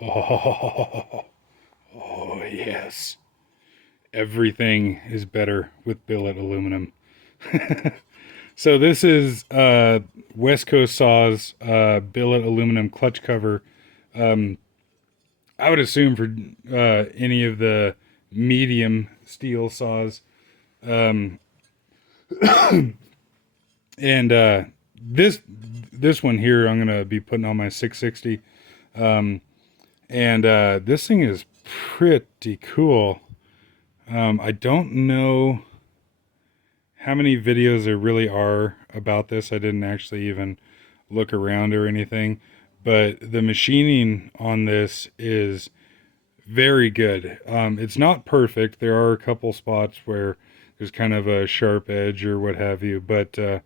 Oh, oh yes. Everything is better with billet aluminum. So this is West Coast Saws billet aluminum clutch cover. Um, I would assume for any of the medium steel saws. Um, and this one here, I'm gonna be putting on my 660. Um, and this thing is pretty cool. I don't know how many videos there really are about this. I didn't actually even look around or anything, but the machining on this is very good. It's not perfect. There are a couple spots where there's kind of a sharp edge or what have you, but it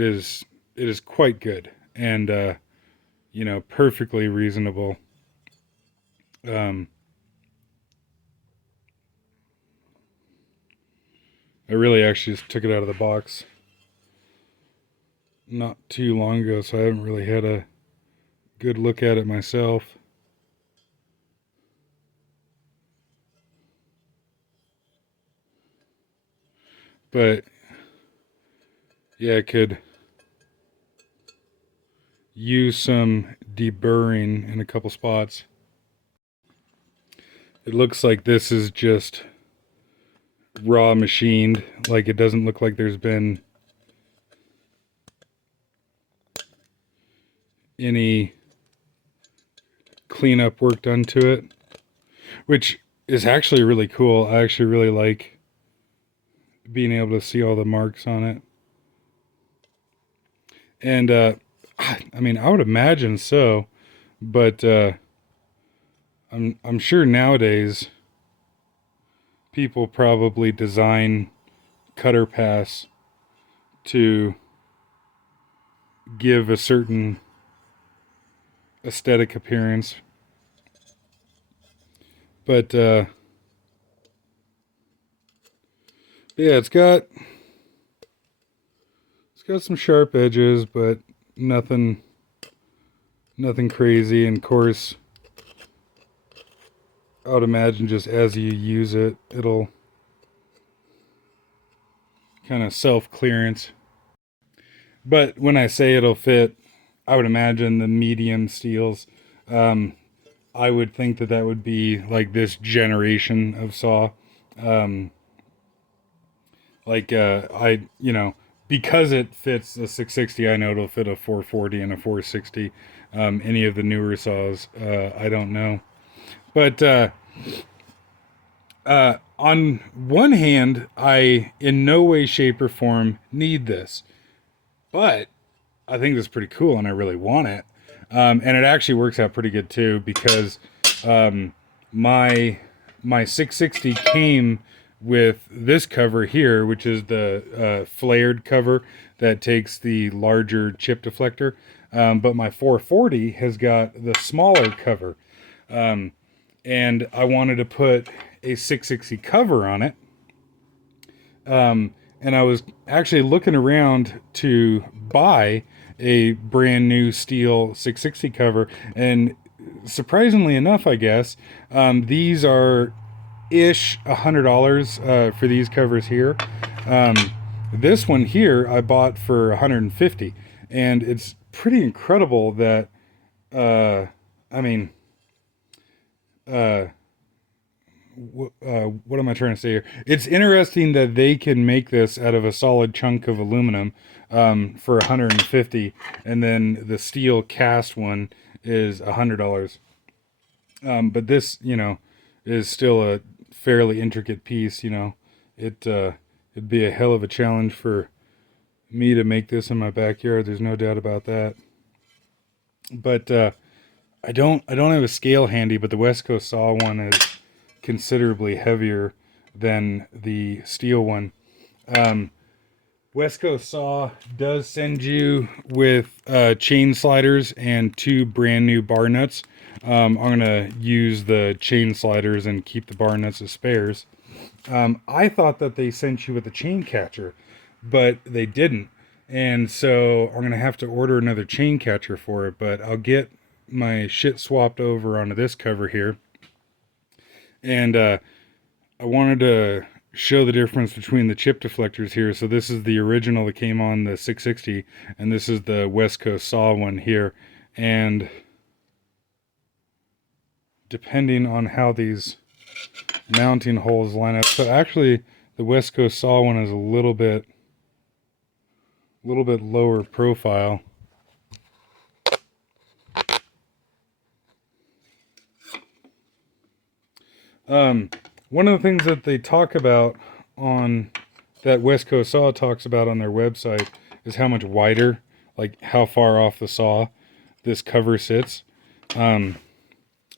is it is quite good and perfectly reasonable. Um, I really actually just took it out of the box not too long ago, so I haven't really had a good look at it myself. But yeah, it could use some deburring in a couple spots. It looks like this is just raw machined. Like it doesn't look like there's been any cleanup work done to it, which is actually really cool. I actually really like being able to see all the marks on it. And I mean, I would imagine so, but I'm sure nowadays people probably design cutter paths to give a certain aesthetic appearance. But yeah, it's got some sharp edges, but nothing nothing crazy. And of course, I would imagine just as you use it, it'll kind of self clearance. But when I say it'll fit, I would imagine the medium steels. Um, I would think that that would be like this generation of saw. Um, because it fits a 660, I know it'll fit a 440 and a 460. Any of the newer saws, I don't know. But on one hand, I in no way, shape, or form need this, but I think this is pretty cool, and I really want it. And it actually works out pretty good too because um, my my 660 came with this cover here, which is the flared cover that takes the larger chip deflector. But my 440 has got the smaller cover, and I wanted to put a 660 cover on it. And I was actually looking around to buy a brand new steel 660 cover, and surprisingly enough, I guess these are ish $100 for these covers here. Um, this one here I bought for 150, and it's pretty incredible that I mean uh, what am I trying to say here? It's interesting that they can make this out of a solid chunk of aluminum for 150, and then the steel cast one is $100. But this, is still a fairly intricate piece. It'd be a hell of a challenge for me to make this in my backyard. There's no doubt about that. But I don't have a scale handy, but the West Coast saw one is considerably heavier than the steel one. Um, West Coast Saw does send you with chain sliders and two brand new bar nuts. I'm going to use the chain sliders and keep the bar nuts as spares. I thought that they sent you with a chain catcher, but they didn't. And so I'm going to have to order another chain catcher for it, but I'll get my shit swapped over onto this cover here, and I wanted to show the difference between the chip deflectors here. So this is the original that came on the 660, and this is the West Coast Saw one here. And depending on how these mounting holes line up, so actually the West Coast Saw one is a little bit lower profile. One of the things that they talk about on that West Coast Saw talks about on their website is how much wider, like how far off the saw this cover sits. Oh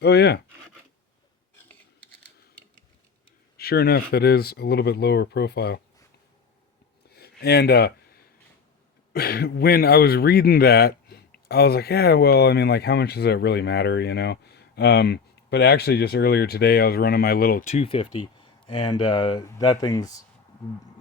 yeah. Sure enough, that is a little bit lower profile. And when I was reading that, I was like, yeah, well, I mean, like, how much does that really matter, you know? But actually, just earlier today, I was running my little 250, and that thing's,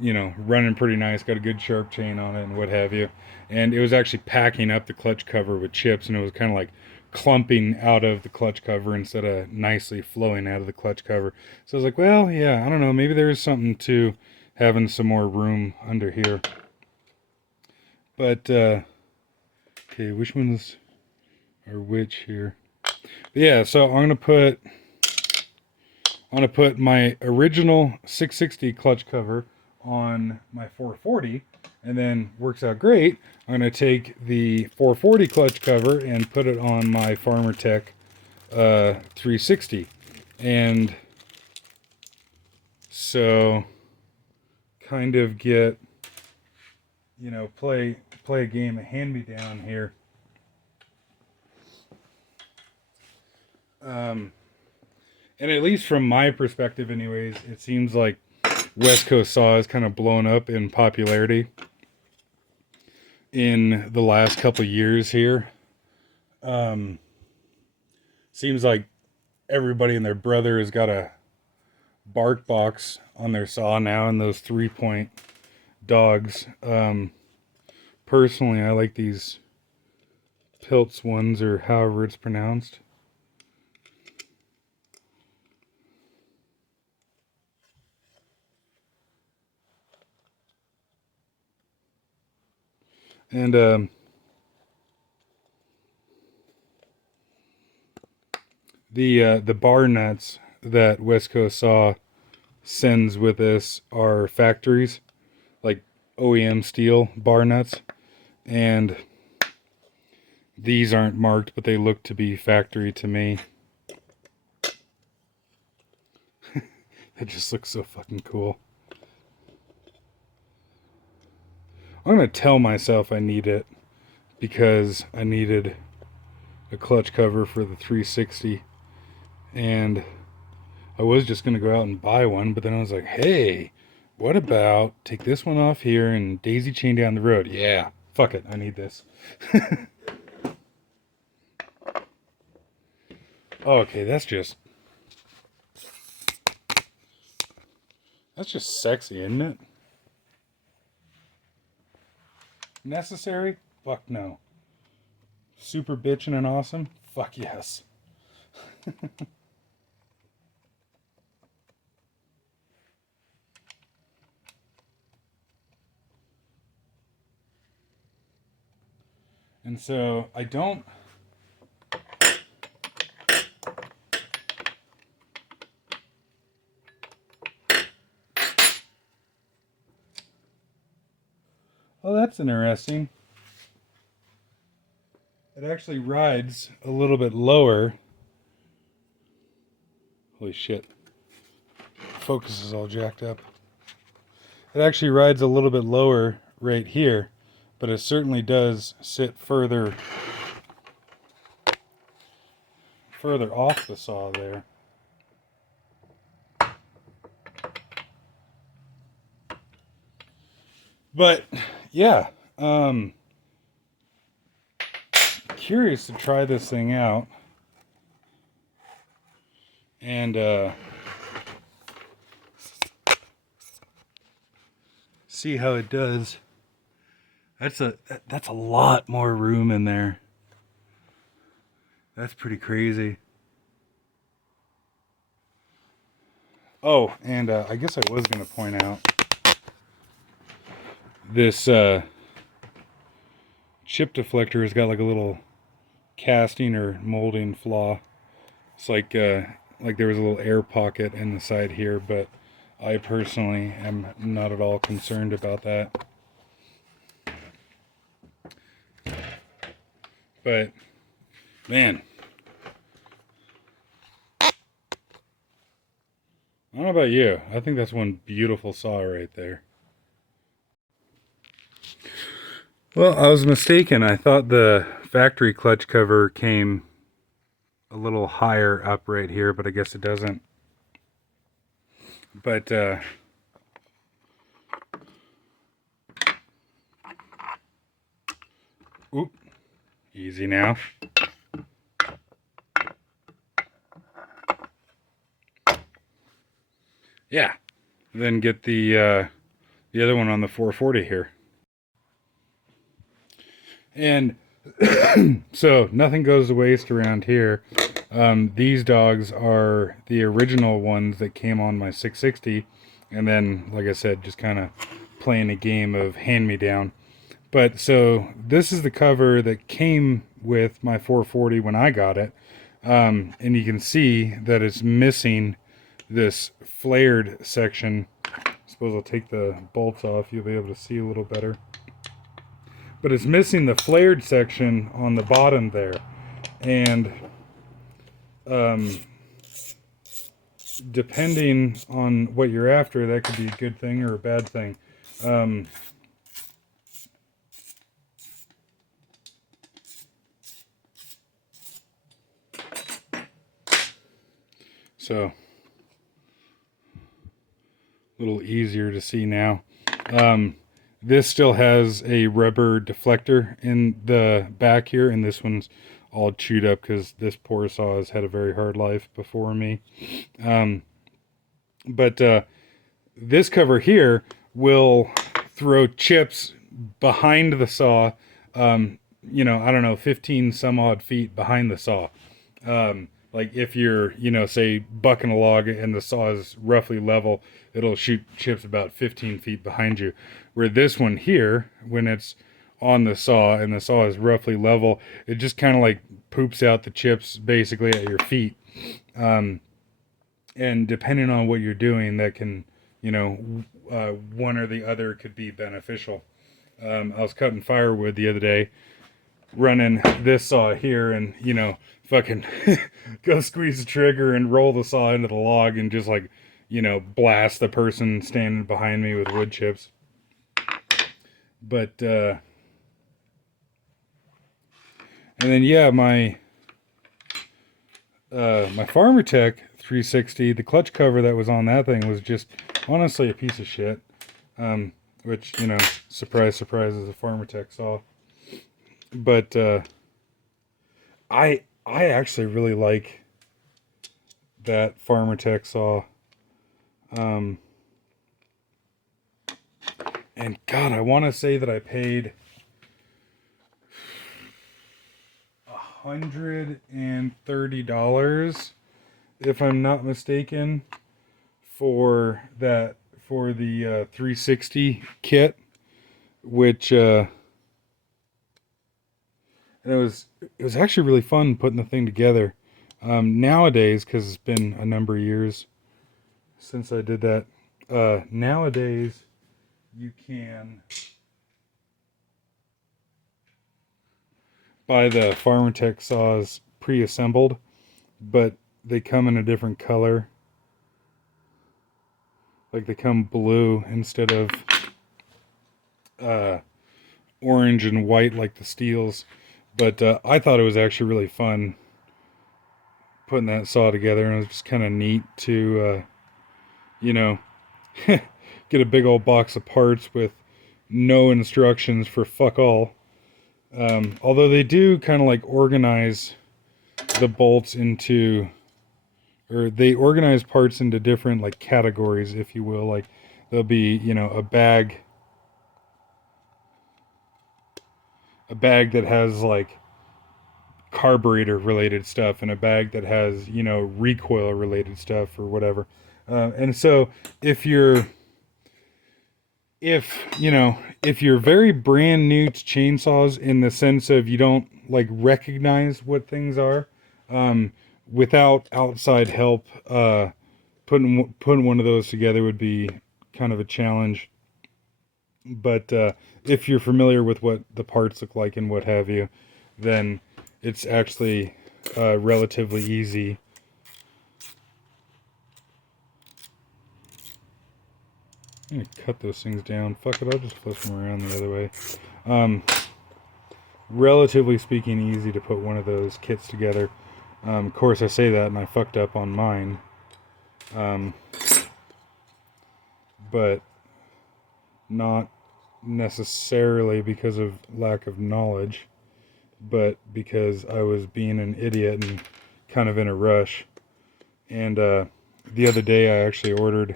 you know, running pretty nice, got a good sharp chain on it and what have you. And it was actually packing up the clutch cover with chips, and it was kind of like clumping out of the clutch cover instead of nicely flowing out of the clutch cover. So I was like, well, yeah, I don't know, maybe there is something to having some more room under here. But, okay, which ones are which here? But yeah, so I'm gonna put my original 660 clutch cover on my 440, and then works out great. I'm gonna take the 440 clutch cover and put it on my Farmer Tech 360, and so kind of get, you know, play a game of hand me down here. And at least from my perspective, anyways, it seems like West Coast Saw is kind of blown up in popularity in the last couple of years here. Seems like everybody and their brother has got a bark box on their saw now, and those 3-point dogs. Personally, I like these Pilts ones, or however it's pronounced. And the bar nuts that West Coast Saw sends with this are factories, like OEM steel bar nuts, and these aren't marked, but they look to be factory to me. It just looks so fucking cool. I'm gonna tell myself I need it because I needed a clutch cover for the 360, and I was just gonna go out and buy one, but then I was like, hey, what about take this one off here and daisy chain down the road? Yeah, fuck it, I need this. Okay, that's just sexy, isn't it? Necessary? Fuck no. Super bitchin' and awesome? Fuck yes. And so I don't. Oh, that's interesting. It actually rides a little bit lower. Holy shit. Focus is all jacked up. It actually rides a little bit lower right here, but it certainly does sit further off the saw there. But yeah, curious to try this thing out, and see how it does. That's a lot more room in there. That's pretty crazy. Oh, and I guess I was going to point out this chip deflector has got like a little casting or molding flaw. It's like there was a little air pocket in the side here, but I personally am not at all concerned about that. But man, I don't know about you. I think that's one beautiful saw right there. Well, I was mistaken. I thought the factory clutch cover came a little higher up right here, but I guess it doesn't. But oop, easy now. Yeah. Then get the other one on the 440 here. And so nothing goes to waste around here. These dogs are the original ones that came on my 660, and then, like I said, just kind of playing a game of hand-me-down. But so this is the cover that came with my 440 when I got it, and you can see that it's missing this flared section. I suppose I'll take the bolts off, you'll be able to see a little better. But it's missing the flared section on the bottom there. And depending on what you're after, that could be a good thing or a bad thing. So a little easier to see now. This still has a rubber deflector in the back here, and this one's all chewed up because this poor saw has had a very hard life before me. But this cover here will throw chips behind the saw, you know, I don't know, 15 some odd feet behind the saw. Like if you're, you know, say bucking a log and the saw is roughly level, it'll shoot chips about 15 feet behind you. Where this one here, when it's on the saw and the saw is roughly level, it just kind of like poops out the chips basically at your feet. And depending on what you're doing, that can, you know, one or the other could be beneficial. I was cutting firewood the other day, running this saw here, and, you know, fucking go squeeze the trigger and roll the saw into the log and just like, you know, blast the person standing behind me with wood chips. But and then yeah, my Farmer Tech 360, the clutch cover that was on that thing was just honestly a piece of shit. Which, you know, surprise, surprise, is a Farmer Tech saw. But I actually really like that Farmer Tech saw. And God, I want to say that I paid $130, if I'm not mistaken, for that, for the 360 kit, which and it was actually really fun putting the thing together. Nowadays, because it's been a number of years since I did that, nowadays you can buy the Farmer Tech saws pre-assembled, but they come in a different color. Like they come blue instead of orange and white like the Steels. But I thought it was actually really fun putting that saw together, and it was just kind of neat to, you know, get a big old box of parts with no instructions for fuck all. Although they do kind of like organize the bolts into, or they organize parts into different like categories, if you will. Like there'll be, you know, a bag that has like carburetor related stuff, and a bag that has, you know, recoil related stuff or whatever. And so if you're, if you know, if you're very brand new to chainsaws in the sense of you don't like recognize what things are, um, without outside help, putting one of those together would be kind of a challenge. But if you're familiar with what the parts look like and what have you, then it's actually relatively easy. I'm gonna cut those things down. Fuck it, I'll just flip them around the other way. Um, Relatively speaking, easy to put one of those kits together. Of course, I say that and I fucked up on mine. Um, but not necessarily because of lack of knowledge, but because I was being an idiot and kind of in a rush. And the other day I actually ordered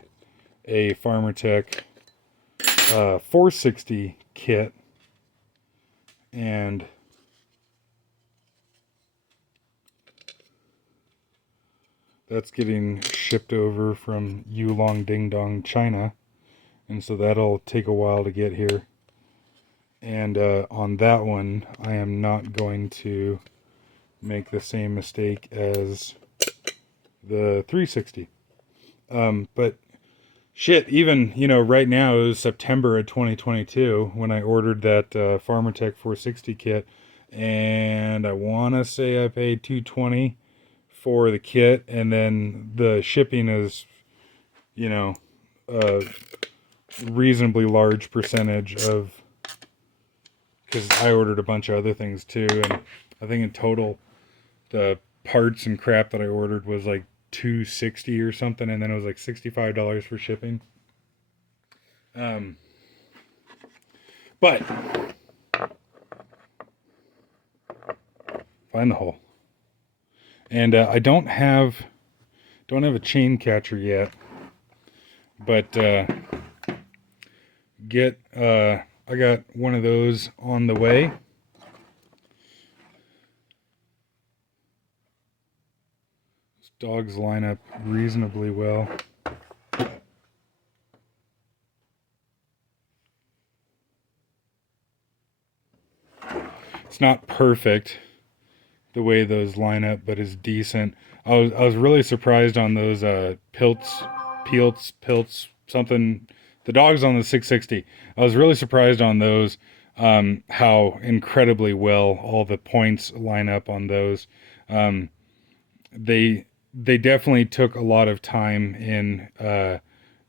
a Farmertech 460 kit, and that's getting shipped over from Yulong Ding Dong, China, and so that'll take a while to get here. And on that one, I am not going to make the same mistake as the 360. But shit, even, you know, right now it was September of 2022 when I ordered that Farmertech 460 kit, and I want to say I paid $220 for the kit, and then the shipping is, you know, a reasonably large percentage of, because I ordered a bunch of other things too, and I think in total the parts and crap that I ordered was like $260 or something, and then it was like $65 for shipping. But find the hole, and I don't have a chain catcher yet, but I got one of those on the way. These dogs line up reasonably well. It's not perfect the way those line up, but it's decent. I was really surprised on those pilts, something. The dogs on the 660. I was really surprised on those, how incredibly well all the points line up on those. Um, they definitely took a lot of time in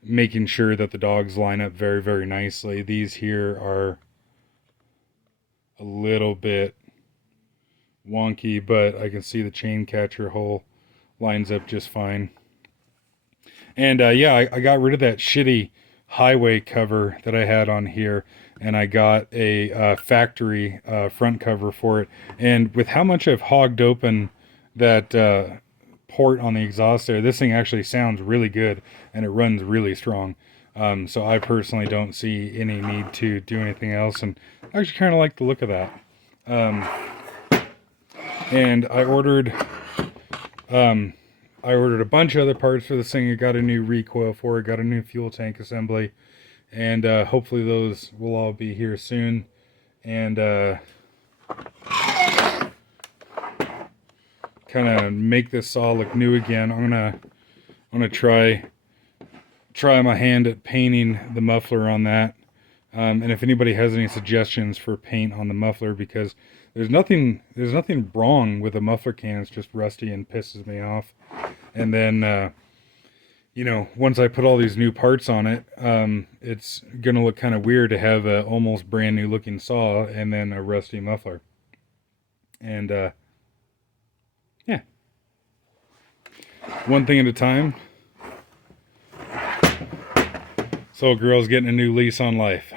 making sure that the dogs line up very, very nicely. These here are a little bit wonky, but I can see the chain catcher hole lines up just fine. And yeah, I got rid of that shitty highway cover that I had on here, and I got a factory front cover for it. And with how much I've hogged open that port on the exhaust there, this thing actually sounds really good, and it runs really strong. So I personally don't see any need to do anything else, and I actually kind of like the look of that. And I ordered a bunch of other parts for this thing. I got a new recoil for it, got a new fuel tank assembly, and hopefully those will all be here soon. And kind of make this saw look new again. I'm gonna try my hand at painting the muffler on that. And if anybody has any suggestions for paint on the muffler, because there's nothing wrong with the muffler can, it's just rusty and pisses me off. And then you know, once I put all these new parts on it, it's gonna look kind of weird to have a almost brand new looking saw and then a rusty muffler. And yeah, one thing at a time. So girl's getting a new lease on life.